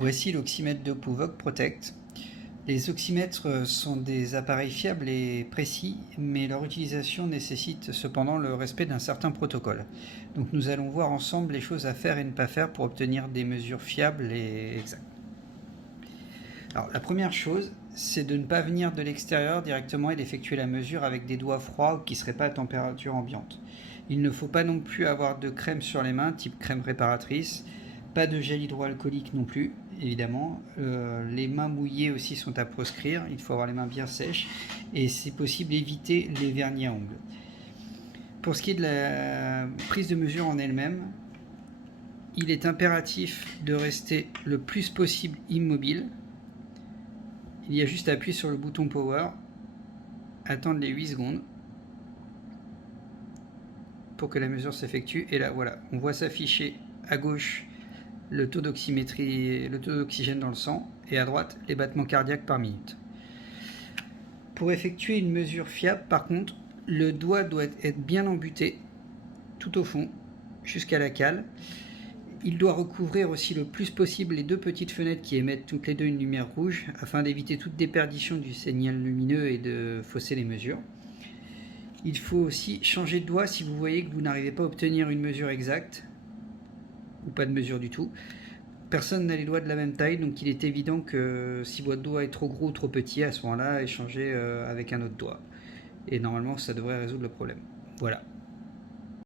Voici l'oxymètre de Povok Protect. Les oxymètres sont des appareils fiables et précis, mais leur utilisation nécessite cependant le respect d'un certain protocole. Donc nous allons voir ensemble les choses à faire et ne pas faire pour obtenir des mesures fiables et exactes. Alors la première chose, c'est de ne pas venir de l'extérieur directement et d'effectuer la mesure avec des doigts froids ou qui ne seraient pas à température ambiante. Il ne faut pas non plus avoir de crème sur les mains, type crème réparatrice, pas de gel hydroalcoolique non plus, évidemment. Les mains mouillées aussi sont à proscrire, il faut avoir les mains bien sèches et c'est possible éviter les vernis à ongles. Pour ce qui est de la prise de mesure en elle-même, il est impératif de rester le plus possible immobile. Il y a juste à appuyer sur le bouton Power, attendre les 8 secondes pour que la mesure s'effectue. Et là, voilà, on voit s'afficher à gauche le taux d'oxymétrie, le taux d'oxygène dans le sang, et à droite, les battements cardiaques par minute. Pour effectuer une mesure fiable, par contre, le doigt doit être bien embuté, tout au fond, jusqu'à la cale. Il doit recouvrir aussi le plus possible les deux petites fenêtres qui émettent toutes les deux une lumière rouge afin d'éviter toute déperdition du signal lumineux et de fausser les mesures. Il faut aussi changer de doigt si vous voyez que vous n'arrivez pas à obtenir une mesure exacte ou pas de mesure du tout. Personne n'a les doigts de la même taille, donc il est évident que si votre doigt est trop gros ou trop petit, à ce moment-là, échangez avec un autre doigt. Et normalement, ça devrait résoudre le problème. Voilà.